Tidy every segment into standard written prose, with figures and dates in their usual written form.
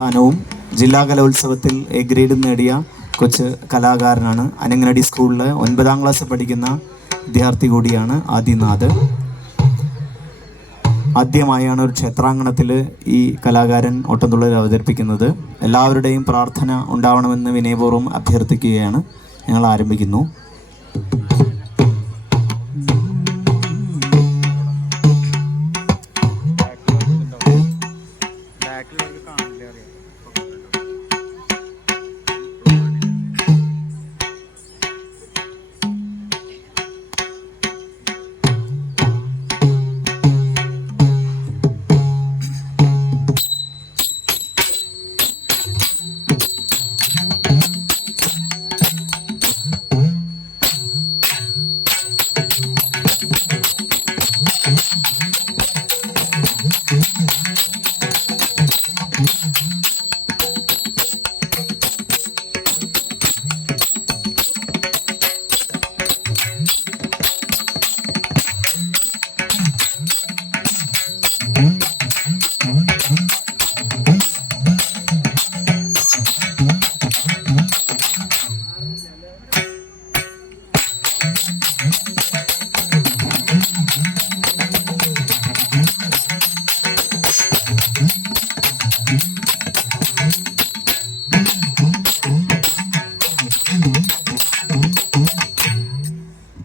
ാനവും ജില്ലാ കലോത്സവത്തിൽ എ ഗ്രേഡും നേടിയ കൊച്ചു കലാകാരനാണ്. അനങ്ങനടി സ്കൂളിൽ 9ാം ക്ലാസ് പഠിക്കുന്ന വിദ്യാർത്ഥി കൂടിയാണ് ആദിനാഥ്. ആദ്യമായാണ് ഒരു ക്ഷേത്രാങ്കണത്തിൽ ഈ കലാകാരൻ ഓട്ടംതുള്ളൽ അവതരിപ്പിക്കുന്നത്. എല്ലാവരുടെയും പ്രാർത്ഥന ഉണ്ടാവണമെന്ന് വിനയപൂർവ്വം അഭ്യർത്ഥിക്കുകയാണ്. ഞങ്ങൾ ആരംഭിക്കുന്നു.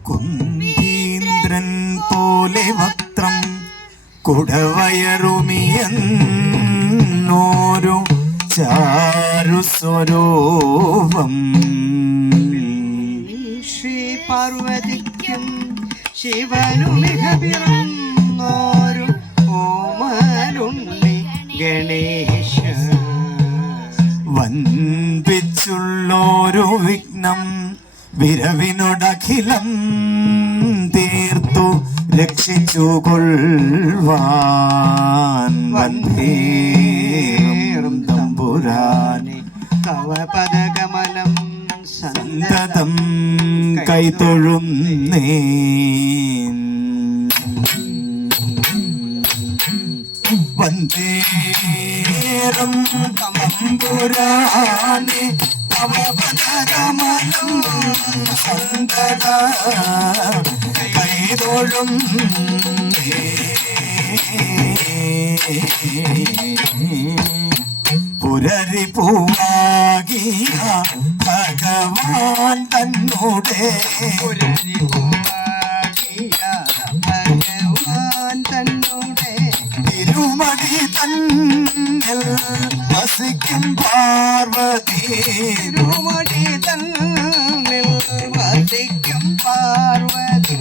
കുന്ദീന്ദ്രൻ പോലെ വക്രം കുടവയറുമിയെന്നോരു ചാരുസ്വരൂപം ശ്രീ പാർവതിക്കും ശിവനുമിക പിറന്നോരു ഓമലുണ്ണി ഗണേശ വൻപിച്ചുള്ളോരു വിഘ്നം വിരവിനോടഖിലം തീർത്തു രക്ഷിച്ചു കൊള്ളുവാൻ വന്ദേറും തമ്പുരാനെ തവ പദകമലം സന്തതം കൈതൊഴുന്നേ. വന്ദേറും തമ്പുരാനെ തവ പദകമലം സന്തത കൈതൊഴും പുരരിപൂവാകിയ ഭഗവാൻ തന്നോടെ ഭഗവാൻ തന്നോടെ തിരുമടി തന്നിൽ വസിക്കും പാർവതി തിരുമടി തന്നിൽ വസിക്കും പാർവതി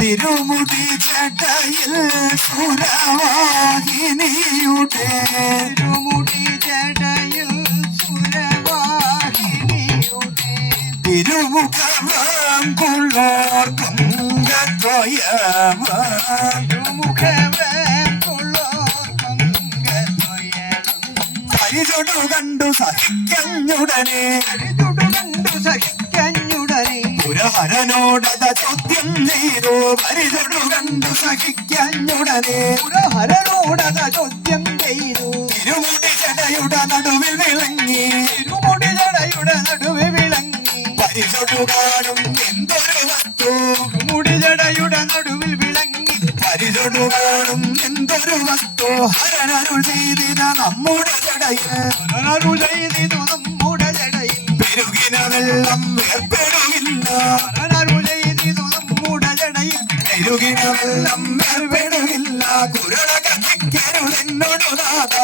തിരുമുടി ജടയിൽ സുരവാഹിനിയുടെ തിരുമുടി ജടയിൽ സുരവാഹിനിയുടെ തിരുമുഖവാങ്കുള്ളോർ കരിചൊടു കണ്ടു സഹിക്കഞ്ഞുടനെ പുരഹരനോടത ചോദ്യം ചെയ്തു. പരിചൊടു കണ്ടു സഹിക്കഞ്ഞുടനെ പുരഹരനോടത ചോദ്യം ചെയ്തു. തിരുമുടി ജടയുടെ നടുവിൽ വിളങ്ങി തിരുമുടി ജടയുടെ നടുവിൽ വിളങ്ങി പരിചൊടു കാണും എന്തൊരു വസ്തു മുടി ജടയുടെ നടുവിൽ വിളങ്ങി പരിചൊടു കാണും എന്തൊരു വസ്തു ഹരനരുൾ ചെയ്തിന നമ്മുടെ ജടയിൽ അരുൾ ചെയ്തു നമ്മുടെ ജടയിൽ പെരുകിന വെള്ളം വേർപ്പെടുകില്ല അരുൾ ചെയ്തു നമ്മുടെ ജടയിൽ പെരുകിന വെള്ളം വേർപ്പെടുകില്ല കുരള കഥിക്കരുതെന്നോടു നാഥ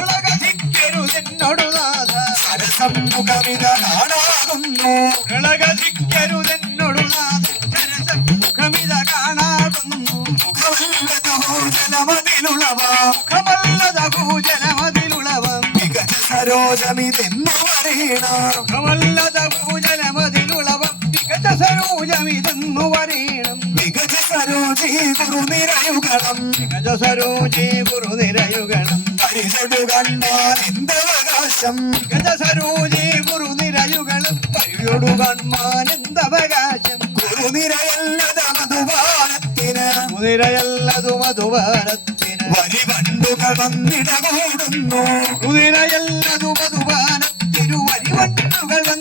ഉളകതിക്കരുതെന്നോടു നാഥ സരസമുഖമിത കാണാകുന്നു ഉളകതിക്കരുതെന്നോടു നാഥ സരസമുഖമിത കാണാകുന്നു മുഖമല്ലത ഭോജനമതിലുളവ മുഖമല്ലത ഭൂജനമതിലുളവ മികച്ച സരോജമിതെന്നു പറയണ മുഖമല്ലത ഭൂജനമതിലുളവ മികച്ച സരോജമിതെന്നു പറയണം മികച്ച സരോജി ഗുരുനിരയുഗണം മികച്ച സരോജി ഗുരുനിരയുഗണം പരിചൊടു കണ്ടാൽ എന്തവകാശം മികച്ച സരോജി ഗുരുനിരയുഗണം പരിയോടു കാണാൻ എന്തവകാശം ഗുരുനിരയല്ലത മധുപാനത്തിന് മുതിരയല്ലതു മധുവരത്തിന് വരിവണ്ടുകൾ വന്നിടകൂടുന്നു മുതിരയല്ലതു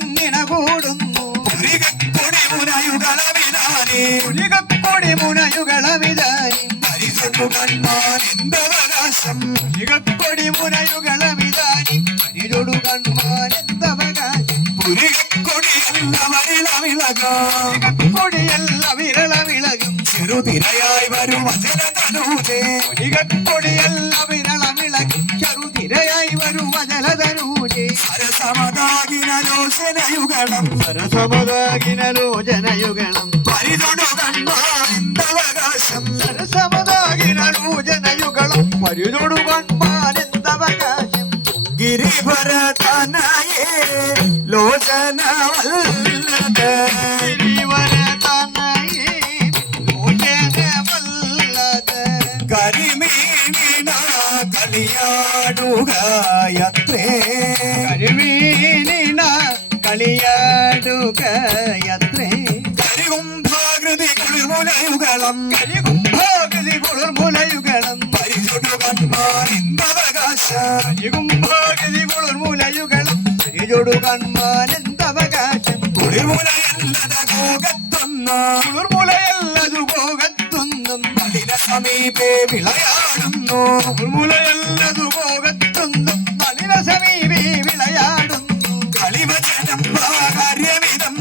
മുന്നിണ കൂടുന്നു പുലികക്കൊടി മുനയുകളവിതാനേ പുലികക്കൊടി മുനയുകളമിതാനി പരിചൊടു കൺമാനെന്തവകാശം പുലികക്കൊടി മുനയുകളമിതാനി പരിചൊടു കൺമാനെന്തവകാശം പുലികക്കൊടിയല്ല വരിളവിളകാം കൊടിയല്ല വിരളവിളകും ചെറുതിരയായി വരും വചനതനൂതേ പുലികക്കൊടിയല്ല വിരളവിളകും ചെറുതിരയായി വരും വജലതനൂജേ സരസമതാകിനലോചനയുഗളം സരസമതാകിനലോചനയുഗളം പരിതൊടു കൺമാനെന്തവകാശം സരസമതാകിനലോചനയുഗളം പരിതൊടു കൺമാനെന്തവകാശം ഗിരിഭരതനയേ ലോചനവല്ലത ഗിരിവരതനയേ ലോചനവല്ലത കരിമീനിന കളിയാടുകയത്രേ കരിമീനിന കളിയാടുകയത്രേ കരികുംഭാകൃതി കുളിർമുലയുഗളം കരികുംഭാകൃതി കുളിർമുലയുഗളം പരിചൊടു കൺമാനെന്തവകാശ കരികുംഭാകൃതി കുളിർമുലയുഗളം പരിചൊടു കൺമാനെന്തവകാശം കുളിർമുലയല്ലത കോകത്തൊന്ന കുളിർമുലയല്ലതു പോകത്തുന്നും നളിന സമീപേ വിളയാടുന്നു കുളിർമുലയല്ലതു പോകത്തുന്നും നളിന സമീപി വിളയാടുന്നു കളിവചനം കാര്യമിതം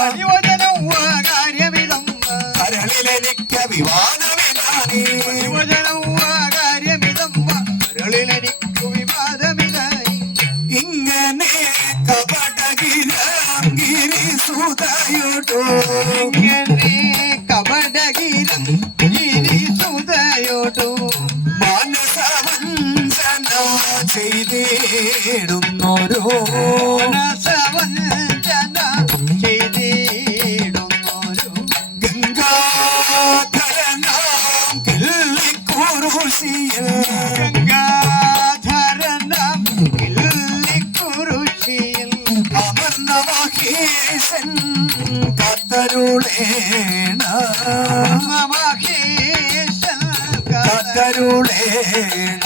പരിവചനം കാര്യമിതം കരളിലെനിക്ക വിവാദമിതാനേ പരിവചനം കാര്യമിതം കരളിലെനിക്കു വിവാദമിതായി ഇങ്ങനെ കപടഗിരി സുതയോട്ടോ ഇങ്ങനെ കപടഗീരം ഗിരിസുതയോടു മനസവഞ്ചന ചെയ്തിടുന്നോരോ മനസവഞ്ചന ചെയ്തിടുന്നൊരു ഗംഗാധരനാം കിള്ളിക്കുറുശിയിൽ ഗംഗാധരനാം കിള്ളിക്കുറിശ്ശിയിൽ അമർന്ന മഹേശൻ കത്തരുളേണ മഹേശൻ കത്തരുളേണ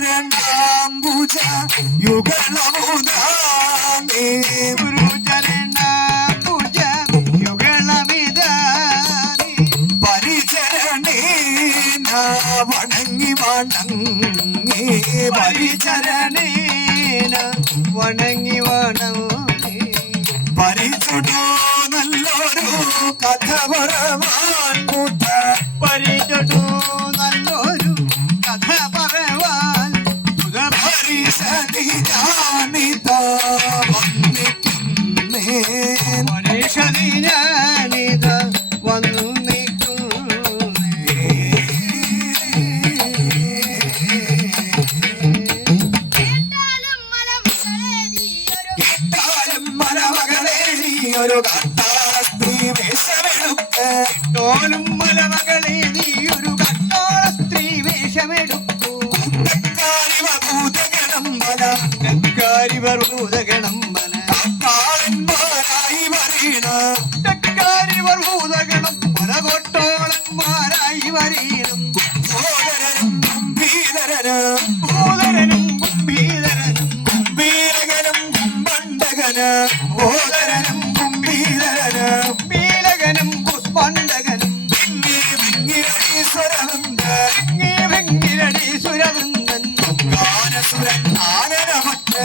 ഗുരുചരണാംബുജ യുഗളമുദാനേ ഗുരുചരണാംബുജ യുഗളമിതാനി പരിചരണേന വണങ്ങി വണങ്ങി പരിചരണേന വണങ്ങി വണങ്ങി പരിചുടോ നല്ലൊരു കഥ പറവാൻ മുത പരിചൊടു നല്ലൊരു കഥ പറവാൻ പരിസതി ജാനിത വന്നിക്കുന്നേ മനുഷ്യനി ഞാനിത വന്നു നിൽക്കുന്നേ കേട്ടാലും മലമകളെ നീ ഒരു കത്താസ്ത്രീ വേഷമെടുക്ക് തോലും മലമകളെ നീ ഒരു കട്ടോള സ്ത്രീ വേഷമെടുക്കൂ ഭൂതഗണം വന കക്കാരിവർ ഭൂതഗണം മല കാളന്മാരായി വരീണ കക്കാരിവർ ഭൂതഗണം മലകൊട്ടോളന്മാരായി വരീണം ഭോദരനും ഗംഭീരനും ഭൂതരനും ഗംഭീരനും കുംഭീരകനും കുംഭണ്ഡകന് ഭോദരനും കുംഭീരനും പീലകനും പുഷ്പണ്ഡകനും ഈശ്വരനുണ്ട് സുരവൃന്ദൻ ഗാനസുരൻ ആനരമറ്റ്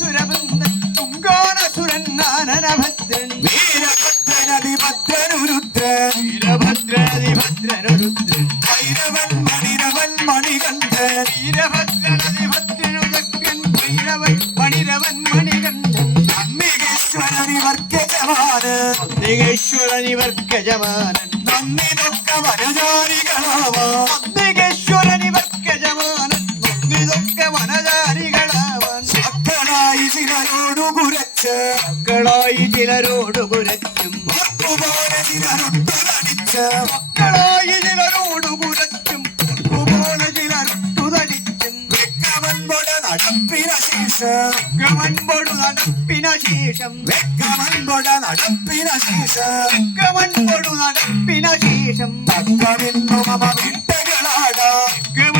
സുരവൃന്ദൻ തുങ്കാനസുരൻ നാനനഭദ്രൻ വീരഭദ്രനതിഭദ്രനുരുദ്രൻ വീരഭദ്രനതിഭദ്രനുരുദ്രൻ ഭൈരവൻ മണിരവൻ മണികണ്ഠൻ വീരഭദ്രനതിഭദ്രനുദക്കൻ ഭൈരവൻ മണിരവൻ മണികണ്ഠൻ അന്നികേശ്വരനിവർക്കജമാന് അന്തികേശ്വരനിവർക്കജമാനൻ നന്ദിതൊക്കെ വനജാരികളാവാ അന്തികേശ്വരനിവർക്കജമാനൻ നന്ദിതൊക്കെ വനജാരികളാവാൻ മക്കളായി ചിലരോടു കുരച്ച് മക്കളായി ചിലരോട് കുരച്ചും പോലെ ചിലരൊട്ടുതടിച്ച് മക്കളായി ചിലരോട് കുരച്ചും പോലെ ചിലരൊട്ടുതടിച്ചും വെക്കമൻപൊട നടപ്പിന ശേഷം ഗമൻപൊടു നടപ്പിന ശേഷം വെക്കമൻപൊട നടപ്പിന ശേഷം ഗമൻപൊടു നടപ്പിന ശേഷം തക്കമിന്നു മമ വിട്ടകളാടാ ഗമ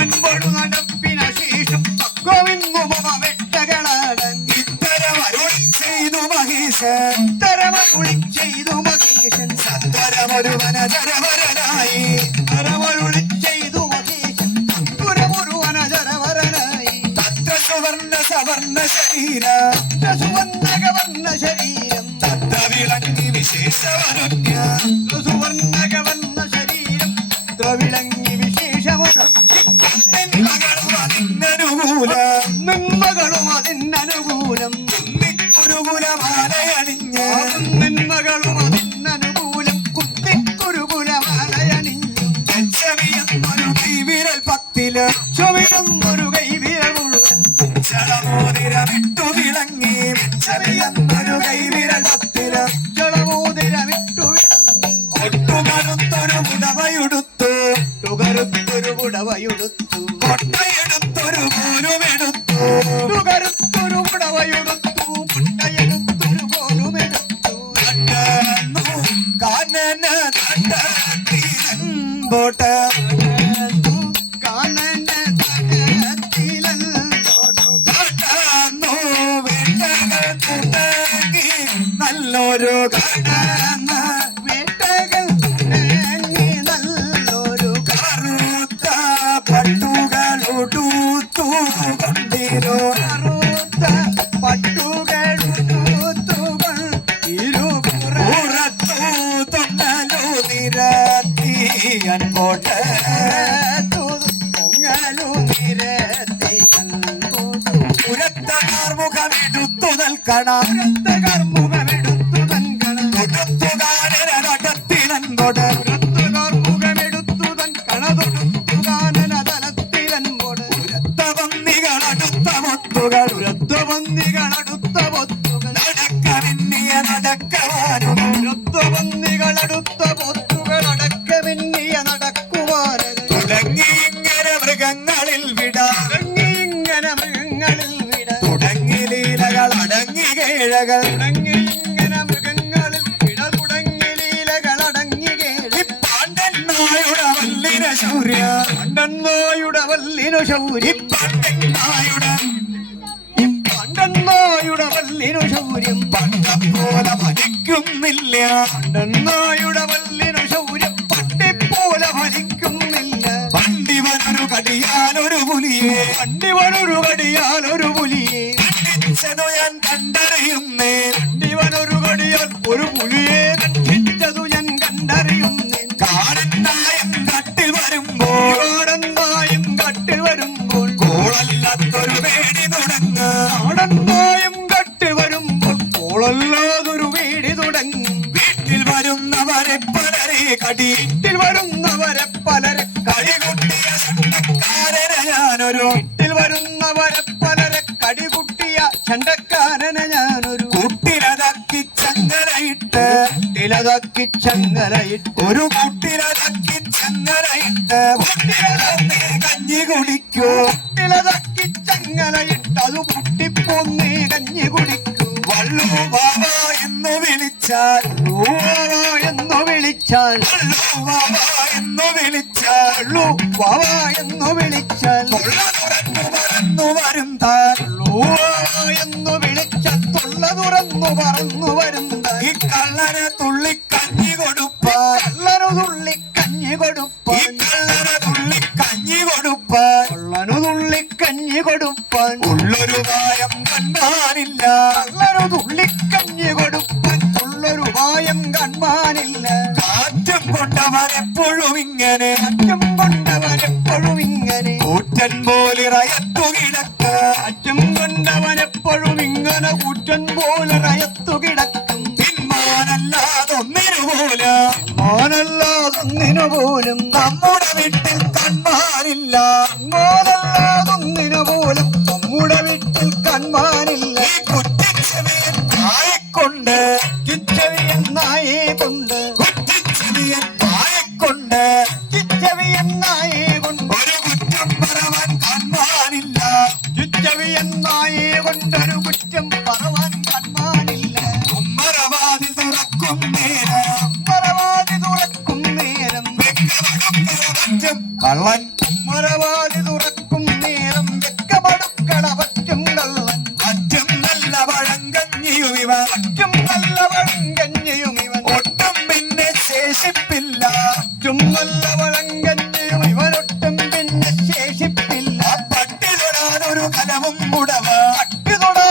ശരീരം സുവർണകവർണ്ണ ശരീരം തത്തവിളങ്ങി വിശേഷമരുണ്യ സുവർണകവർണ്ണ ശരീരം ദ്രവിളങ്ങി വിശേഷമൊരു മകളും അതിനനുകൂലം നിന്മകളും അതിനനുകൂലം കുരുകുലമാലയണിഞ്ഞ് നിന്മകളും അതിനനുകൂലം കുത്തിക്കുരുകുലമാലയണിഞ്ഞു ചെവിയെന്നൊരു കൈവിരൽ പത്തില് ചുവിടുന്നൊരു കൈവിരൽ മുഴുവൻ ചളമോതിരമിട്ടു വിളങ്ങി ചെവിയെന്നൊരു കൈവിരൽ പത്തില് ജളമോതിരമിട്ടു ഒട്ടുമറുത്തൊരു പുടവയുടുത്തു തുകരുത്തൊരു പുടവയുടുത്തു കൊട്ടയെടുത്തൊരു പോലുമെടുത്തു തുകരുത്തൊരു പുടവയുടുത്തു കുട്ടയെടുത്തൊരു പോലുമെടുത്തു കണ്ടു കാനന തട്ടത്തിലൻപോട്ട് കാനന തടത്തിലൻപോടു കടന്നു വേണ്ടകൾ തുടങ്ങി നല്ലൊരു കടന്ന വേട്ടകൾ തുടങ്ങി നല്ലൊരു കറുത്ത പട്ടുകളുടുത്തു കൊണ്ടിരോ കറുത്ത പട്ടുകളുടുത്തുകൾ ഇരുപുറത്തു പുറത്തു തൊന്നലു നിരത്തി അൻപോട്ട് പൊങ്ങലു നിരത്തി പുരത്തകാർ മുഖമെടുത്തു നൽകണം മുഖമെടുത്തു തൻകണം തൊടുത്തുകാരന നടത്തിനൻപോട് മുഖമെടുത്തു തൻ കണതൊടുത്തു കാനനതലത്തിലൻപോട് പുരത്തവന്നികളടുത്ത മുത്തുകൾ വൃദ്ധബന്ധികളടുത്ത പൊത്തുകൾ നടക്കമെന്നിയ നടക്കവാനും വൃദ്ധബന്ധികളടുത്ത പൊത്തുകൾ അടക്കമെന്നിയ നടക്കുവാനകൾ തുടങ്ങി ഇങ്ങനെ മൃഗങ്ങളിൽ വിടാം ഇങ്ങനെ മൃഗങ്ങളിൽ വിട തുടങ്ങി ലീലകൾ അടങ്ങി കേഴകൾ തുടങ്ങി ഇങ്ങനെ മൃഗങ്ങളിൽ വിട തുടങ്ങി ലീലകൾ അടങ്ങി കേഴ പാണ്ഡനായുടെ വല്ലിന ശൗര്യ കണ്ടന്നോയുടെ വല്ലിനു ശൗരി പാണ്ഡനായുടെ കണ്ടന്നോയുടെ വല്ലിനു ശൗര്യം പണ്ടപോലെ ഭജിക്കുന്നില്ല കണ്ടന്നോയുടെ വല്ലിനു ശൗര്യം പട്ടിപ്പോലെ ഫലിക്കുന്നില്ല പണ്ടിവനൊരു കടിയാലൊരു പുലിയെ കണ്ടിവനൊരു കടിയാൽ ഒരു പുലിയെ കണ്ടിച്ചതു ഞാൻ കണ്ടറിയുന്നേ കണ്ടിവനൊരു കടിയാൽ ഒരു പുലിയെ കണ്ടിച്ചതു ഞാൻ കണ്ടറിയുന്നേൻ കാടന്നായം കട്ടിൽ വരുമ്പോൾ കാടന്നായും കട്ടിൽ വരുമ്പോൾ കോളല്ലാത്തൊരു പേടി തുടങ്ങ കാടന്നായും കട്ടിൽ വരുമ്പോൾ കോളല്ലാതൊരു വീടി തുടങ്ങും വീട്ടിൽ വരുന്നവരെ പലരെ കടി വീട്ടിൽ വരുന്നവരെ പലരെ കളികുട്ടിയ ചണ്ടക്കാരനെ ഞാനൊരു വീട്ടിൽ വരുന്നവരെ പലരെ കടികുട്ടിയ ചണ്ടക്കാരനെ ഞാനൊരു കുട്ടിലതക്കി ചങ്ങലയിട്ട് തിലതക്കി ചങ്ങലയിട്ട് ഒരു കുട്ടിലതക്കി ചങ്ങലയിട്ട് കുട്ടിലതന്നെ കഞ്ഞി കുടിക്കൂ തിലതക്കി ചങ്ങലയിട്ട് അത് പൊട്ടിപ്പോന്നേ കഞ്ഞി കുടിക്കൂ വള്ളു ബാബ എന്ന് വിളിച്ചാൽ എന്ന് വിളിച്ചാൽ വള്ളു ബാബ എന്ന് വിളിച്ചാൽ ഉള്ളു വാവ എന്ന് വിളിച്ചാൽ തൊള്ള തുറന്നു പറന്നു വരും താൻ എന്ന് വിളിച്ചാൽ തൊള്ള തുറന്നു പറന്നു വരുന്ന ഈ കള്ളനെ തുള്ളി കഞ്ഞി കൊടുപ്പാൻ കള്ളനു തുള്ളി കഞ്ഞി ഈ കൊടുപ്പാൻ കള്ളനെ തുള്ളി കഞ്ഞി കൊടുപ്പാൻ കള്ളനു തുള്ളി കഞ്ഞി കൊടുപ്പാൻ ഉള്ളൊരു ഭയം കണ്ടാനില്ല കള്ളനു തുള്ളി കഞ്ഞി കൊടുപ്പാൻ ഉള്ളൊരു ഭയം കാണാനില്ല കാറ്റും കൊണ്ടവൻ എപ്പോഴും ഇങ്ങനെ അറ്റം കൊണ്ടവൻ എപ്പോഴും ഇങ്ങനെ കൂറ്റൻ പോലിറയത്തു കിടക്ക് അറ്റം കൊണ്ടവൻ എപ്പോഴും ഇങ്ങനെ കൂറ്റൻ പോലെ റയത്തു കിടക്കും പിന്മാനല്ലാതൊന്നിനു പോലും മാനല്ലാതൊന്നിനു പോലും നമ്മുടെ വീട്ടിൽ കൺമാനില്ല മാനല്ലാതൊന്നിനു പോലും നമ്മുടെ വീട്ടിൽ കാണാനില്ല ഈ കുറ്റിച്ചെവിയൻ പായക്കൊണ്ട് കിച്ചവിയൻ നായേ കൊണ്ട് കുറ്റിച്ചെവിയൻ പായക്കൊണ്ട് കിച്ചവിയൻ നായേ കൊണ്ട് ഒരു കുറ്റം പറവാൻ കൺമാനില്ല കിച്ചവിയൻ നായേ കൊണ്ടൊരു കുറ്റം പറവാൻ കാണാനില്ല ഉമ്മറവാതിൽ തുറക്കും നേരം മറവാതി തുറക്കും നേരം പറ്റും കള്ളൻ മറവാതി തുറക്കും നേരം വെക്കമടുക്കള പറ്റും കള്ളൻ അറ്റും നല്ല പഴങ്കഞ്ഞിയും ഇവ പറ്റും നല്ല വഴങ്കഞ്ഞയും ഇവൻ ഒട്ടും പിന്നെ ശേഷിപ്പില്ല പറ്റും നല്ല വഴങ്കഞ്ഞയും ഇവനൊട്ടും പിന്നെ ശേഷിപ്പില്ല പട്ടി തൊടാനൊരു കലവും മുടവ പട്ടി തൊടാൻ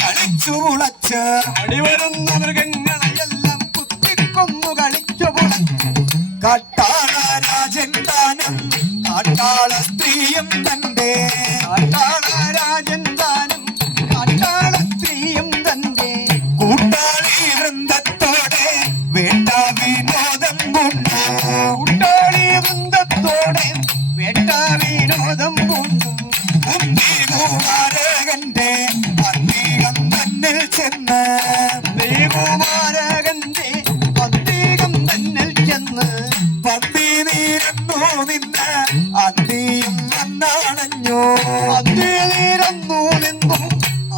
കളിച്ചു മുളച്ച് അടിവരുന്ന മൃഗങ്ങളെയെല്ലാം കുത്തിക്കൊന്നു കളിച്ചു പൊളച്ച് കാട്ടാള രാജൻ താനും കാട്ടാള സ്ത്രീയും തന്റെ കാട്ടാള രാജൻ താനും കാട്ടാള സ്ത്രീയും തന്റെ കൂട്ടാളി വൃന്ദത്തോടെ വേണ്ട വിനോദം കൊണ്ടു കൂട്ടാളി വൃന്ദത്തോടെ വേട്ട വിനോദം പൂണ്ടു കുമാരകന്റെ പന്തീകം തന്നിൽ ചെന്ന് ദേവകുമാരകന്റെ പന്തീകം തന്നിൽ ചെന്ന് പന്തി നീരന്നു നിന്ന് അന്തിയും വന്നാണഞ്ഞു അന്തിയിലിരുന്നു നിന്നു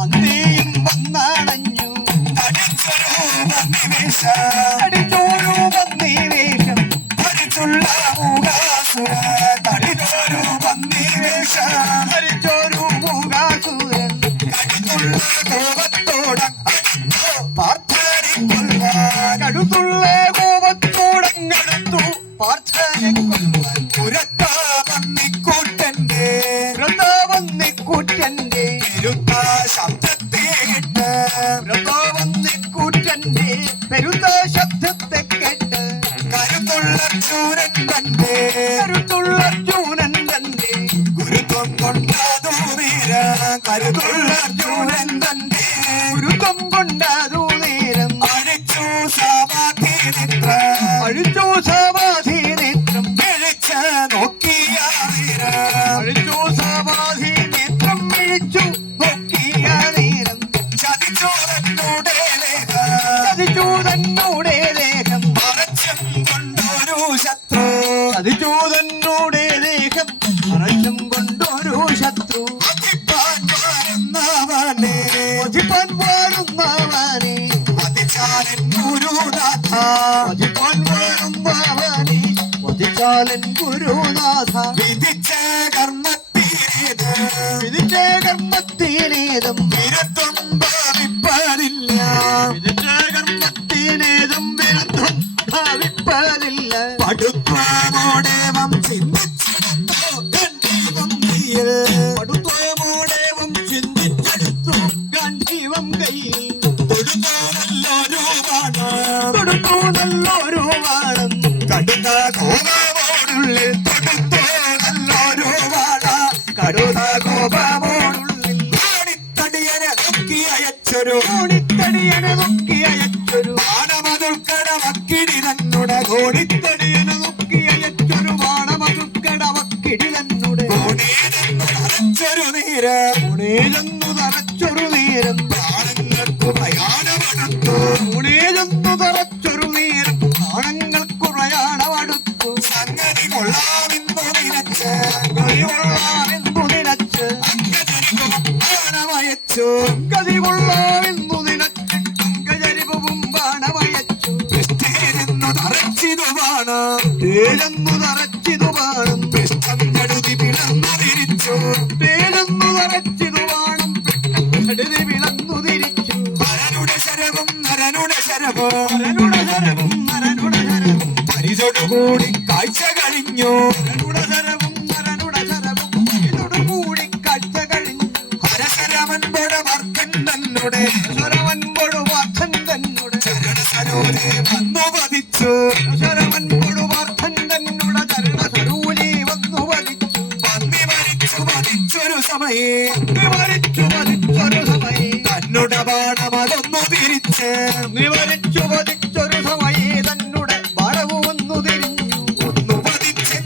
അന്തിയും വന്നണഞ്ഞു അടിച്ചൊരു പന്നിവേഷം അടിച്ചോരു പന്നിവേഷം ധരിച്ചുള്ള മുഖാസുരൻ ധരിച്ചൊരു പന്നിവേഷം ധരിച്ചോരു മുഖാസുരൻ കടുത്തുള്ള കോപത്തോടം പാർത്ഥാനിക്കൊള്ളുവാൻ കടുത്തുള്ള കോപത്തോടങ്ങടുത്തു പാർത്ഥനെ കൊല്ലുവാൻ പുരത്താ പന്നിക്കൂട്ടന്റെ വൃന്ദാവന്നിക്കൂറ്റന്റെ പെരുത്ത ശബ്ദത്തെ കേട്ട് വൃന്ദാവന്നിക്കൂറ്റന്റെ പെരുത്ത ശബ്ദത്തെ കേട്ട് കരുത്തുള്ള ചൂരൻ തന്റെ കരുത്തുള്ള അർജുനൻ തന്റെ ഗുരുത്വം കൊണ്ടതു വീര കരുത്തുള്ള ചൂരൻ തന്റെ ഗുരുത്വം കൊണ്ടതു നേരം അഴിച്ചു സമാധി നിദ്ര അഴിച്ചു സമാധി നേത്രം വിളിച്ച നോക്കിയ വീര അഴിച്ചു സമാധി നേത്രം വിളിച്ചു നോക്കിയ നേരം ചതിച്ചു തന്നോടെ ചതിച്ചു തന്നോടെ ദേഹം മറച്ചും കൊണ്ടൊരു ശത്രു ചതിച്ചു തന്നോടെ ദേഹം മറച്ചും കൊണ്ടൊരു ശത്രു അതിപ്പാൻ വരുന്നവനെ വധിപ്പാൻ വാഴുന്നവനെ അതിചാരൻ ഗുരുനാഥ വധിപ്പാൻ വാഴുന്നവനെ വധിച്ചാലൻ ഗുരുനാഥ വിധിച്ച കർമ്മത്തിനേത് വിധിച്ച കർമ്മത്തിനേതും വിരത്വം ഭാവിപ്പതില്ല വിധിച്ച കർമ്മത്തിനേതും വിരുദ്ധം ഭാവിപ്പതില്ല പടുത്വമോടേവം ചിന്തിച്ചിരുന്നു ഗന്ധീവം കയ്യിൽ പടുത്വമോടേവം ചിന്തിച്ചെടുത്തു ഗാന്ധീവം കയ്യിൽ തൊടുത്തു നല്ലൊരു ബാണം തൊടുത്തു നല്ലൊരു വാണം കടുത്ത കോപമോടുള്ളിൽ തൊടുത്തു നല്ലൊരു ബാണം കടുത്ത കോപമോടുള്ളിൽ കോണിത്തടിയനെ നോക്കി അയച്ചൊരു കോണിത്തടിയനെ നോക്കി അയച്ചൊരു ബാണമതുൾക്കട മക്കിടി തന്നുടെ കോണിത്തടി തടിയനെ നോക്കി അയച്ചൊരു വാണമതുക്കട വക്കിടി തന്നുടെ അരച്ചൊരു നീര ഉണേജെന്നു തറച്ചൊരു നേരം പ്രാണങ്ങൾക്കു പ്രയാണമടുത്തു ഉണേജെന്നു തറച്ചൊരു നേരം പ്രാണങ്ങൾക്കു പ്രയാണമടുത്തു സംഗതി കൊള്ളാമെന്നു നിനച്ച് ഗതികൊള്ളാമെന്നു നിനച്ച് ബാണമയച്ചു ഗതി കൊള്ളാമെന്നു നിനച്ചിട്ടും ഗജരിപവും ബാണമയച്ചു പൃഷ്ഠേരെന്നു തറച്ചിതു ബാണം തേജെന്നു തറച്ചിതു ബാണം പൃഷ്ഠം കടുതി പിളർന്നു തിരിച്ചു തേജെന്നു തറച്ചിതു ബാണം പെട്ടെന്ന് വിളന്നു തിരിച്ചു നരനുടെ ശരവും നരനുടെ ശരവും നരനുടെ ശരവും നരനുടെ ശരവും പരിചൊടുകൂടി കാഴ്ച കഴിഞ്ഞു നരനുടെ ശരവും നരനുടെ ശരവും ഇതോടുകൂടി കാഴ്ച കഴിഞ്ഞു ഹരശരവൻ വർദ്ധൻ തന്നുടെ ശരവൻ കൊടുവാർത്ഥൻ തന്നുടെ ചരണ സരോജെ വന്നു പതിച്ചു ശരവൻ കൊടുവാർത്ഥൻ തന്നുടെ ചരണ സരൂലി വന്നു വധിച്ചു പന്നി മരിച്ചു പതിച്ചൊരു സമയേ നിവരിച്ചു വധിച്ചൊരു സമയേ തന്നുടെ ബാണം അതൊന്നു തിരിച്ച് നിവരിച്ചു വധിച്ചൊരു സമയേ തന്നുടെ ബാണവും ഒന്നു തിരിഞ്ഞു ഒന്നു പതിച്ച്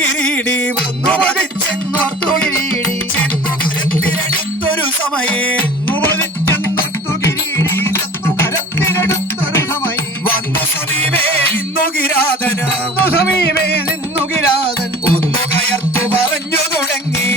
കിരീടി ഒന്നു പതിച്ചെന്നോർത്തു കിരീടി ചെന്നു കരത്തിലെടുത്തൊരു സമയേ വധിച്ചെന്നോർത്തു കിരീടി ചെന്നു കരത്തിലെടുത്തൊരു സമയേ വന്നു സമീപേ ഇന്നു കിരാതന സമീപേ നിന്നു കിരാതൻ ഒന്നു കയർത്തു പറഞ്ഞു തുടങ്ങി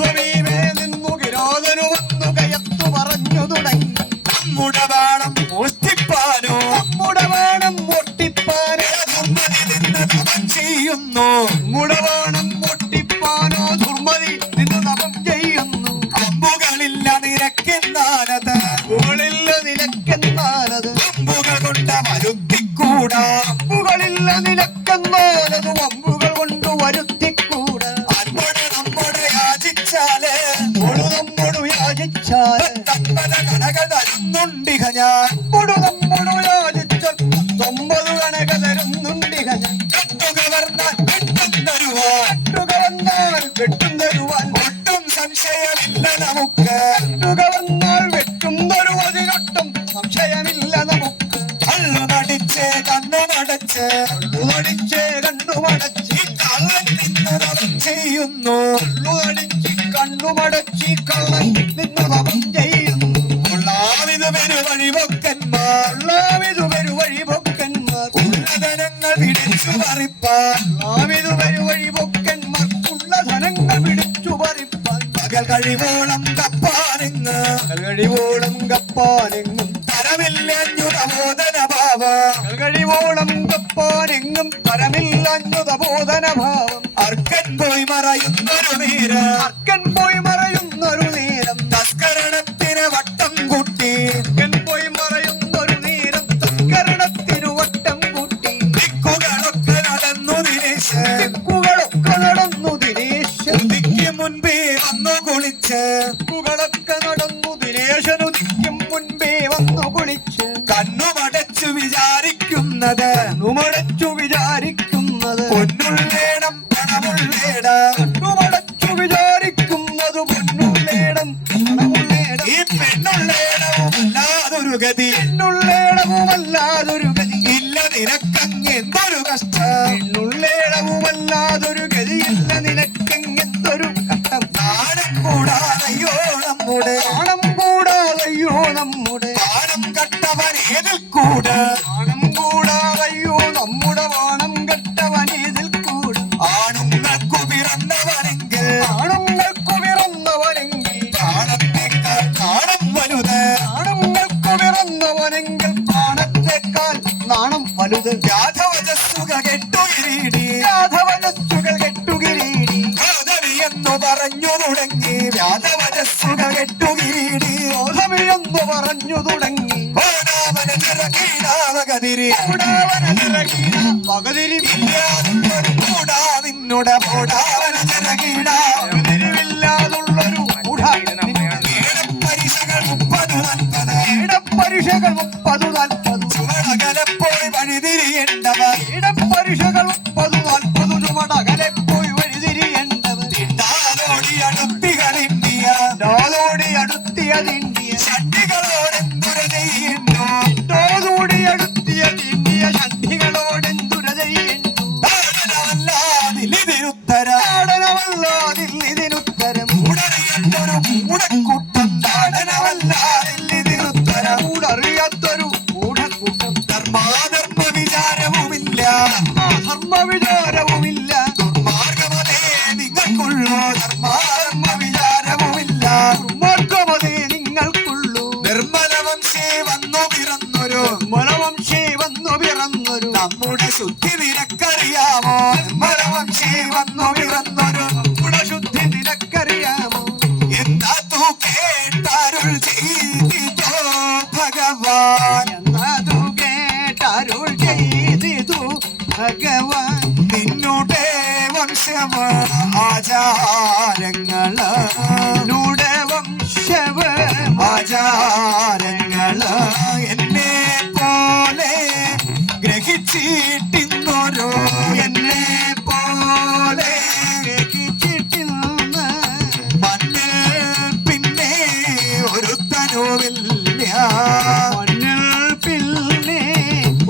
സമീപേ നിന്നു കിരാതനു വന്നു കയത്തു പറഞ്ഞു തുടങ്ങി നമ്മുടെ ബാണം മോഷ്ടിപ്പാനോ നമ്മുടെ വേണം ഒട്ടിപ്പാനോ ദുർമതി നിന്ന് തപം ചെയ്യുന്നു മുടവാണം ഒട്ടിപ്പാനോ ദുർമതി നിന്ന് തപം ചെയ്യുന്നു അമ്പുകളില്ല നിരക്കെന്നാനത് മുകളില്ല നിലക്കെന്നാലത് അമ്പുകൾ കൊണ്ട് വരുത്തിക്കൂടാ മുകളില്ല നിലക്കെന്നാലത് വമ്പുകൾ കൊണ്ട് വരുത്തിക്കൂടാ നമ്മുടെ യാചിച്ചാല് നമ്മോട് യാചിച്ചാൽ തപ്പത കടക കണകൾ തരുന്നുണ്ടിക ഞാൻ നമ്മോടു യാചിച്ച 19 കണക തരുന്നുണ്ടിക ഞാൻ കട്ടുക വർന്നാൽ വെട്ടും തരുവാൻ വെട്ടും തരുവാൻ ഒട്ടും സംശയമില്ല നമുക്ക് വന്നാൽ വെട്ടും തരുവതിനൊട്ടും സംശയമില്ല നമുക്ക് കള്ളു നടിച്ച് കണ്ണു നടച്ച് അടിച്ച് കണ്ണുമടച്ച് ഈ കള്ളൻ നിന്നതവൻ ചെയ്യുന്നു അടിച്ച് കണ്ണുമടച്ച് കള്ളൻ നിന്നതവൻ ചെയ്യുന്നു കൊള്ളാവിത് വഴിപൊക്കന്മാർ വഴിപൊക്കന്മാർ ഉള്ളധനങ്ങൾ പിടിച്ചു പറിപ്പാൻ വഴിപൊക്കന്മാർക്കുള്ള ധനങ്ങൾ പിടിച്ചു പറിപ്പാൻ പകൽ കഴിവോളം കപ്പാനെങ്ങ് കഴിവോളം കപ്പാനെങ്ങും തരമില്ലഞ്ഞുതബോധന ഭാവ കഴിവോളം കപ്പാനെങ്ങും പരമില്ലഞ്ഞുത ബോധനഭാവം അർക്കൻ പോയി മറയുന്നൊരു നേരം അർക്കൻ പോയി മറയുന്നൊരു നേരം തസ്കരണത്തിന് വട്ടം കൂട്ടി അർക്കൻ പോയി മറയുന്നൊരു നേരം തസ്കരണത്തിനു വട്ടം കൂട്ടി ദിക്കുകളൊക്കെ നടന്നു ദിനേശ് ദിക്കുകളൊക്കെ നടന്നു ദിനേശൻ ഉദിക്ക് മുൻപേ വന്നു കുളിച്ച് ദിക്കുകളൊക്കെ നടന്നു ദിനേശനുദിക്കും മുൻപേ വന്നു കുളിച്ച് കണ്ണുമടച്ചു വിചാരിക്കുന്നത് നുമടച്ചു വിചാരിക്കുന്നത് പൊന്നുള്ളേടം പണമുള്ളേട നുമടച്ചു വിചാരിക്കുന്നത് പൊന്നുള്ളേടം പണമുള്ളേടം ഈ പെണ്ണുള്ളേടവുമല്ലാതൊരു ഗതി പെണ്ണുള്ളേടവുമല്ലാതൊരു ഗതി ഇല്ല നിനക്കങ്ങ് എന്തൊരു കഷ്ടം പെണ്ണുള്ളേടവുമല്ലാതൊരു ഗതിയില്ല നിനക്കെന്തൊരു കഷ്ടം നാണം കൂടാതെയോ നമ്മുടെ നാണം കൂടാതയ്യോ നമ്മുടെ പാണം കട്ടവൻ ഏതിൽ കൂട് നാണം കൂടാതയ്യോ നമ്മുടെ വാണം കെട്ടവനേതിൽ കൂട് ആണുങ്ങൾക്കു പിറന്നവനെങ്കിൽ ആണുങ്ങൾക്കു പിറന്നവനെങ്കിൽ പ്രാണത്തേക്കാൾ നാണം വലുത് ആണുങ്ങൾക്കു പിറന്നവനെങ്കിൽ പ്രാണത്തേക്കാൾ നാണം വലുത് വ്യാധവജസ്സുക കെട്ടുകിരീടി രാധവനസ്സുകൾ കെട്ടുകിരീടി എന്ന് പറഞ്ഞു തുടങ്ങി വ്യാധവജസ്സുക കെട്ടുകിരീടി ഓധമിയെന്നു പറഞ്ഞു തുടങ്ങി ഓടാവന ചിറകീടാവകതിരി പകതിരി കൂടാ നിന്നുട പോടാവന ചിറകീടാ പകതിരിവില്ലാതുള്ളൊരു പരീക്ഷകൾ 30-40 ഇടപ്പരീക്ഷകൾ 30-40 ചുവടകലപ്പോയി വഴിതിരിയേണ്ടവർ ഇടപ്പരീക്ഷകൾ 30-40 ചുമടകലെ പോയി വഴിതിരിയേണ്ടവർ താലോടി അടുത്തികളിന്ത്യ ഡോലോടി അടുത്തിയതിന്ത്യ ഷട്ടികളോടെന്തുര ചെയ്യുന്നു ഡോലോടി അടുത്തിയതിന്ത്യ ഷണ്ഡികളോടെന്തുര ചെയ്യുന്നു താടനമല്ലാതിലിതിരുത്തര താടനമല്ലാതില്ലിതിനുത്തരം ഉടറിയൊരു മൂടക്കൂട്ടം താടനമല്ലാതിലിതിരുത്തര കൂടറിയാത്തൊരു കൂടക്കൂട്ടം ധർമാധർമ്മ വിചാരവുമില്ല ധർമ്മവിചാരവുമില്ല ദുർമാർഗമതേ നിങ്ങൾക്കുള്ളൂ ധർമാധർമ്മ വിചാരവുമില്ല മാർഗമതേ നിങ്ങൾക്കുള്ളൂ നിർമ്മലവംശേ വന്നു പിറന്നൊരു മലവംശേ വന്നു പിറന്നൊരു നമ്മുടെ ശുദ്ധി നിനക്കറിയാമോ നിർമ്മലവംശേ വന്നു പിറന്നൊരു നമ്മുടെ ശുദ്ധി നിനക്കറിയാമോ എന്താ തൂ കേട്ടാരുൾ ചെയ്തിതോ ഭഗവാൻ എന്നതു കേട്ടരുൾ ചെയ്തിതു ഭഗവാൻ നിന്നുടെ വംശമ ആചാരങ്ങള് നിന്നുടെ വംശവ ആചാരങ്ങള് എന്നെ പോലെ ഗ്രഹിച്ചിട്ടിന്നൊരു എന്നെ പോലെ ഗ്രഹിച്ചിട്ടിന്ന് മണ്ണിൽ പിന്നെ ഒരു തനുവില്ല മണ്ണിൽ പിന്നെ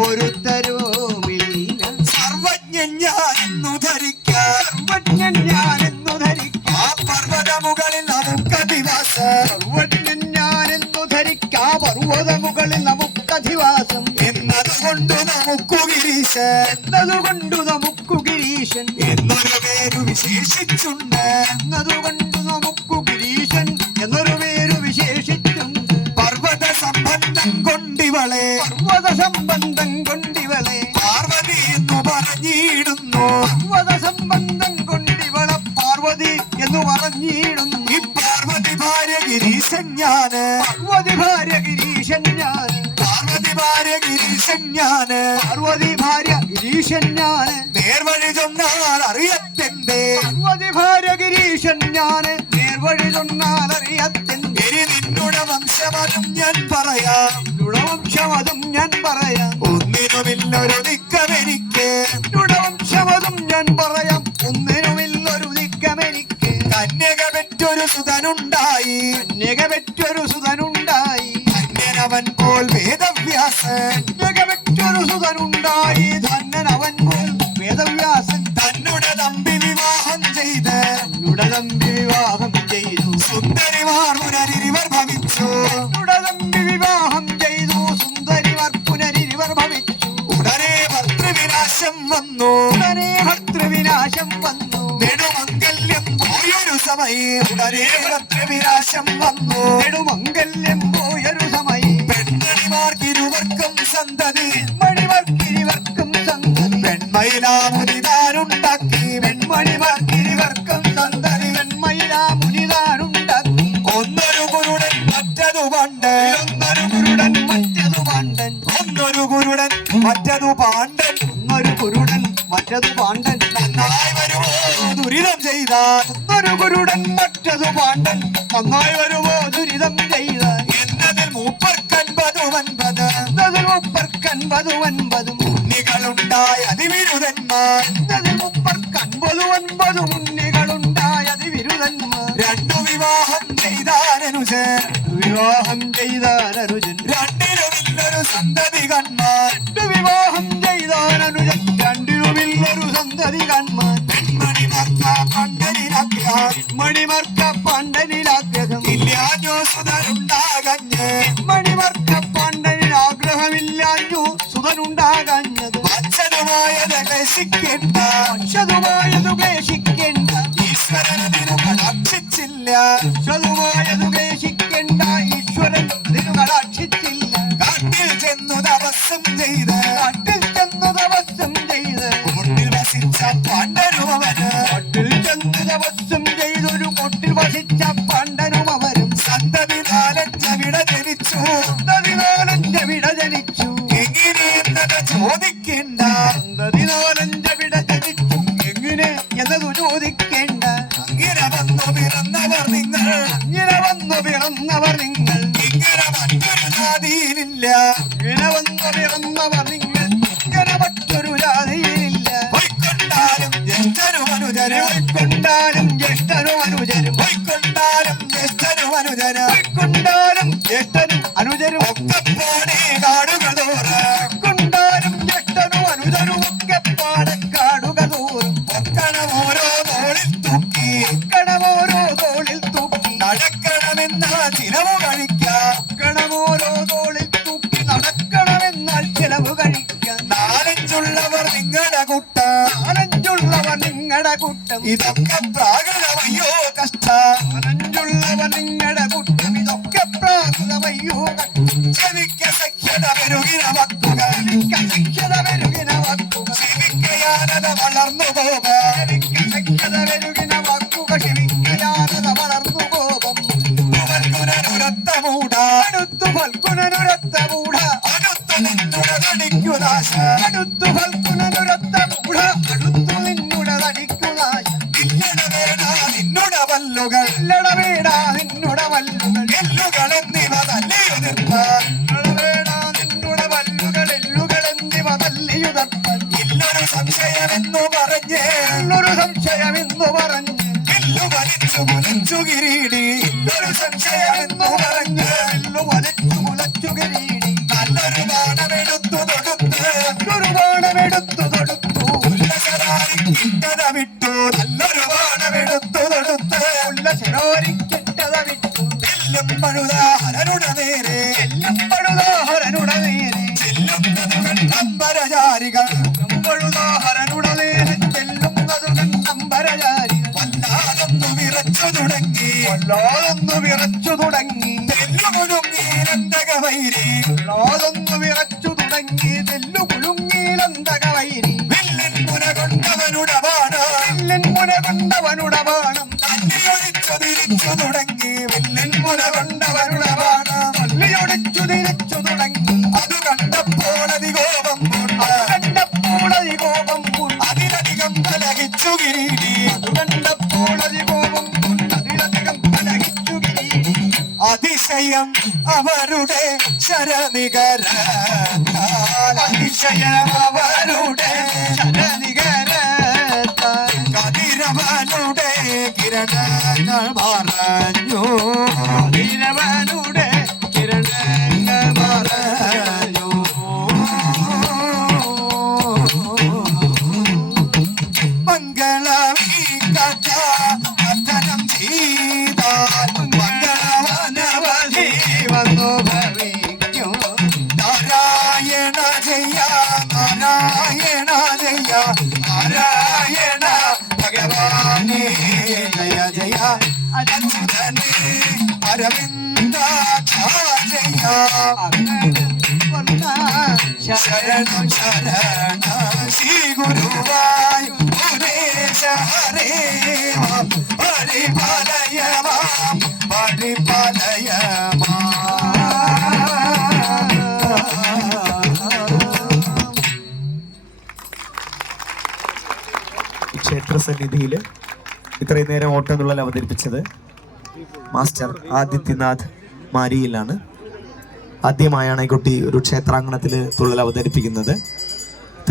ഒരു തരവുമില്ല സർവജ്ഞൻ ഞാനെന്നു ധരിക്കാൻ സർവജ്ഞൻ ഞാനെന്നു ധരിക്കാം ആ പർവ്വതമുകളിൽ നമുക്കധിവാസം സർവജ്ഞൻ ഞാനെന്നു ധരിക്കാം പർവ്വതമുകളിൽ നമുക്കധിവാസം എന്നതുകൊണ്ട് നമുക്കു ഗിരീശൻ എന്നതുകൊണ്ടു നമുക്കു ഗിരീശൻ എന്നൊരു പേരു വിശേഷിച്ചുണ്ട് എന്നതുകൊണ്ടു നമുക്കു ഗിരീശൻ എന്നൊരു പേരു വിശേഷിച്ചുണ്ട് പർവ്വത സംബന്ധം കൊണ്ടിവളെ പർവ്വത സംബന്ധം കൊണ്ടിവളെ പാർവതി എന്നു പറഞ്ഞിടുന്നു പർവ്വത സംബന്ധം കൊണ്ടിവളെ പാർവതി എന്ന് പറഞ്ഞിടുന്നു ഈ പാർവതി ഭാര്യ ഗിരീശൻ ഞാന് പാർവതി ഭാര്യ ഗിരീശൻ ഞാൻ പാർവതി ഭാര്യ ഗിരീശൻ ഞാന് പാർവതി ഭാര്യ ഗിരീശൻ ഞാൻ നേർവഴി ചൊന്നാൽ അറിയത്തെന്റെ പാർവതി ഭാര്യ ഗിരീശൻ ഞാൻ നേർവഴി ചൊന്നാൽ അറിയത്തിൻ എരി നിന്നുടെ വംശ വംശമതും ഞാൻ പറയാം, വംശമതും ഞാൻ പറയാം, ഒന്നിനുമില്ലൊരു ദിക്കമെനിക്ക്, വംശമതും ഞാൻ പറയാം, ഒന്നിനുമില്ലൊരു ദിക്കമെനിക്ക്. കന്യക പെറ്റൊരു സുതനുണ്ടായി, കന്യക പെറ്റൊരു സുതനുണ്ടായി, ധന്യനവൻ പോൽ വേദവ്യാസൻ, കന്യക പെറ്റൊരു സുതനുണ്ടായി, ധന്യനവൻ പോൽ വേദവ്യാസൻ. തന്നുടെ തമ്പി വിവാഹം ചെയ്ത് തമ്പി വിവാഹം ചെയ്തു, സുന്ദരിമാർ പുനരിവർ ഭവിച്ചു, തമ്പി വിവാഹം ചെയ്തു, സുന്ദരിമാർ പുനരിവർ ഭവിച്ചു. ഉടനെ ഭർത്തൃവിനാശം വന്നു, ഉടനെ ഭർത്തൃവിനാശം വന്നു, നെടുമംഗല്യം പോയൊരു സമയം, ഉടനെ ഭർത്തൃവിനാശം വന്നു, നെടുമംഗല്യം പോയൊരു സമയം. പെൺമണിമാർക്കിരുവർക്കും സന്തതി, മണിവർക്കിരിവർക്കും സന്തതി, പെൺമയിലാമുനിതാനുണ്ടാക്കി, പെൺമണിവർക്കിരിവർക്കും സന്തതി, പെൺമയിലാമുനിതാനുണ്ടാക്കി. ഒന്നൊരു കുരുടൻ മറ്റതു പാണ്ഡൻ, ഒന്നൊരു കുരുടൻ മറ്റതു പാണ്ഡൻ, ഒന്നൊരു കുരുടൻ മറ്റതു പാണ്ഡൻ, ഒന്നൊരു കുരുടൻ മറ്റതു പാണ്ഡൻ. നന്നായി വരുമോ ദുരിതം ചെയ്താൽ, ഒന്നൊരു കുരുടൻ മറ്റതു പാണ്ഡൻ, നന്നായി വരുമോ ദുരിതം ചെയ്ത. എന്നതിൽ മൂപ്പർക്കൻപതുമൻപത് എന്നതിൽ മുപ്പർക്കൻപതുമൻപതും ഉണ്ണികളുണ്ടായ അതിവിരുദന്മാർ, എന്നതിൽ മുപ്പർക്കൻപതുമൻപതും ഉണ്ണികളുണ്ടായ അതിവിരുദന്മാർ. രണ്ടു വിവാഹം ചെയ്താനനുജൻ, വിവാഹം ചെയ്താനനുജൻ, രണ്ടിലുമില്ലൊരു സന്തതി കന്മാർ, വിവാഹം ചെയ്താനനുജൻ, രണ്ടിലുമില്ലൊരു സന്തതി കന്മാൻ. പെൺമണിമാർക്ക പണ്ടനിലാക്കിയാൽ മണിമർക്ക പാണ്ഡനിലാഗ്രഹം, ഇല്ലാഞ്ഞോ സുതനുണ്ടാകഞ്ഞ്, മണിമർക്ക പാണ്ഡനിൽ ആഗ്രഹമില്ലാഞ്ഞു സുതനുണ്ടാകഞ്ഞത്. അച്ഛനുമായത് ക്ലേശിക്കേണ്ട, അക്ഷതുമായതു ക്ലേശിക്കേണ്ട, ഈശ്വരനതിനു കടാക്ഷിച്ചില്ല, അക്ഷതുമായതു ക്ലേശിക്കേണ്ട, ഈശ്വരൻ അതിനു കടാക്ഷിച്ചില്ല. കാട്ടിൽ ചെന്നു തപസ്സും ചെയ്ത്, കാട്ടിൽ ചെന്നു തപസ്സും ചെയ്ത്, കൊണ്ടിൽ വസിച്ച പാണ്ഡനുമവന്, കാട്ടിൽ ചെന്നു തപസ്സും ചെയ്തൊരു കൊട്ടിൽ വസിച്ച പാണ്ഡനും അവരും സന്തതി നാലഞ്ചവിട ജനിച്ചു, സന്തതിനാലഞ്ച് വിട ജനിച്ചു. എങ്ങനെയെന്നത് ചോദിക്കേണ്ട, സന്തതിനാലഞ്ച് വിട ജനിച്ചു, എങ്ങനെ എന്നതു ചോദിക്കേണ്ട. അങ്ങനെ വന്നു പിറന്നവർ നിങ്ങൾ, ഇങ്ങനെ വന്നു പിറന്നവർ നിങ്ങൾ, ഇങ്ങനെ മറ്റൊരു ജാതിയിലില്ല, ഇങ്ങനെ വന്നു പിറന്നവർ നിങ്ങൾ, ഇങ്ങനെ മറ്റൊരു ജാതിയിലില്ല. പൊയ്ക്കൊണ്ടാലും ജ്യേഷ്ഠനും അനുജന്, കൊണ്ടാലും ജ്യേഷ്ഠനും അനുജരും, പൊയ്ക്കൊണ്ടാലും ജ്യേഷ്ഠനും അനുജന്, കൊണ്ടാലും ജ്യേഷ്ഠനും അനുജരും, ഒക്കെ പോണേ കാടുകൾ തോറും, കൊണ്ടാലും ജ്യേഷ്ഠനും അനുജരും ഒക്കെ പാടക്കാടുക തോറും പൊക്കണം ഓരോ തോളിൽ തൂക്കി, കണമോരോ തോളിൽ തൂക്കി നടക്കണമെന്ന ചിലവ് കഴിക്കാം, കണമോരോ തോളിൽ തൂക്കി നടക്കണമെന്നാൽ ചെലവ് കഴിക്കാൻ. നാലഞ്ചുള്ളവർ നിങ്ങളുടെ കുട്ട, നാലഞ്ചുള്ളവർ നിങ്ങളുടെ കൂട്ടം, ഇതൊക്കെ പ്രാകൃതമയ്യോ കഷ്ട, നാലഞ്ചുള്ളവർ നിങ്ങളുടെ കൂട്ടം, ഇതൊക്കെ പ്രാകൃതമയ്യോ ചെവിക്ക സഖ്യത പെരുകിന വക്കുകൾ, ശിക്ഷത പെരുകിന വാക്കുകൾ, ചെവിക്കയാനത വളർന്നു പോകാം, ശിക്ഷത പെരുകിന വാക്കുകൾ, ക്ഷമിക്കയാനത വളർന്നു കോപം. കുരനുരത്ത മൂട, അടുത്തു ഫൽഗുനനുരത്ത മൂഢ, അടുത്തു നിന്നുടതടിക്കുദാശ, അടുത്തു ഫൽഗുനനുരത്ത മൂഢ, അടുത്തു നിന്നുടതടിക്കുനാശ. ഇല്ലട വേട നിന്നുട വല്ലുകൾ, ഇല്ലടവേടാ നിന്നുട വല്ലുകൾ, എല്ലുകളെന്നിവ തല്ലിയുതിർത്താൻ, ഇല്ലടവേടാ നിന്നുട വല്ലുകൾ, എല്ലുകളെന്നിവ തല്ലിയുതർപ്പൻ. ഇല്ലൊരു സംശയമെന്നു പറഞ്ഞ്, നല്ലൊരു സംശയമെന്നു പറഞ്ഞ്, എല്ലു വലിച്ചു കുലച്ചു കിരീടി, ഇല്ലൊരു സംശയമെന്നു പറഞ്ഞ്, എല്ലു വലിച്ചു മുളച്ചു കിരീടി, നല്ലൊരു ബാണമെടുത്തു തൊടുത്ത്, നല്ലൊരു ബാണമെടുത്തു തൊടുത്തു, ഉല്ലസരാരിക്കിട്ടത വിട്ടു, നല്ലൊരു ബാണമെടുത്തു തൊടുത്ത്, ഉല്ലശരാരിക്കിട്ടത വിട്ടു, എല്ലും പഴുതാഹരനുടെ നേരെ, എല്ലപ്പഴുതാഹരനുട നേരെ, ചെല്ലുന്നത് കണ്ടമ്പരചാരികൾ, എല്ലപ്പഴുതാഹരനുട നേരെ ചെല്ലുന്നതു കണ്ടമ്പരചാരികൾ, വല്ലാതൊന്നു വിറച്ചു തുടങ്ങി, വല്ലാതൊന്നു വിറച്ചു തുടങ്ങി, തെല്ലുകുലുങ്ങീരന്തകവൈരി, വല്ലാതൊന്നു വിറച്ചു തുടങ്ങി, തെല്ലു കുലുങ്ങീലന്തക വൈരി, വില്ലിൻ മുന കൊണ്ടവനുടെ ബാണം, വില്ലൻ മുന കൊണ്ടവനുടെ ബാണം, തല്ലിയൊഴിച്ചു തിരിച്ചു തുടങ്ങി, വില്ലിൻ മുന കൊണ്ടവനുടെ കൊണ്ടവനുടെ ബാണം, ബാണം, തല്ലിയൊടിച്ചു തിരിച്ചു തുടങ്ങി. അത് കണ്ടപ്പോൾ അതികോപം കൊണ്ട്, കണ്ടപ്പോൾ അതികോപം കൊണ്ട്, അതിലധികം കലഹിച്ചു കിരീടി, കണ്ടപ്പോൾ അതികോപം കൊണ്ട്, അതിലധികം കലഹിച്ചു കിരീടി. അതിശയം അവരുടെ ശരനികര അതിശയം അവരുടെ ശരനികര കതിരവനുടെ കിരണങ്ങൾ പറഞ്ഞു കതിരവനുടെ കിരണങ്ങൾ പറഞ്ഞു മംഗളവീ കഥ കഥനം ചെയ്താൽ മംഗളവനവധി വന്നു ഭവിക്കും നാരായണ ജയ നാരായണ ജയ നാരായണ ഭഗവാനേ ജയ ജയ അച്യുതനേ അരവിന്ദ ജയ ശരണം ശരണ ശ്രീ ഗുരുവായ ഉപദേശ ഹരേ പരിപാലയ മാം പരിപാലയ ക്ഷേത്രസന്നിധിയിൽ ഇത്രയും നേരം ഓട്ടംതുള്ളൽ അവതരിപ്പിച്ചത് മാസ്റ്റർ ആദിത്യനാഥ് മാരിയിലാണ്. ആദ്യമായാണ് ഈ കുട്ടി ഒരു ക്ഷേത്രാങ്കണത്തിൽ തുള്ളൽ അവതരിപ്പിക്കുന്നത്.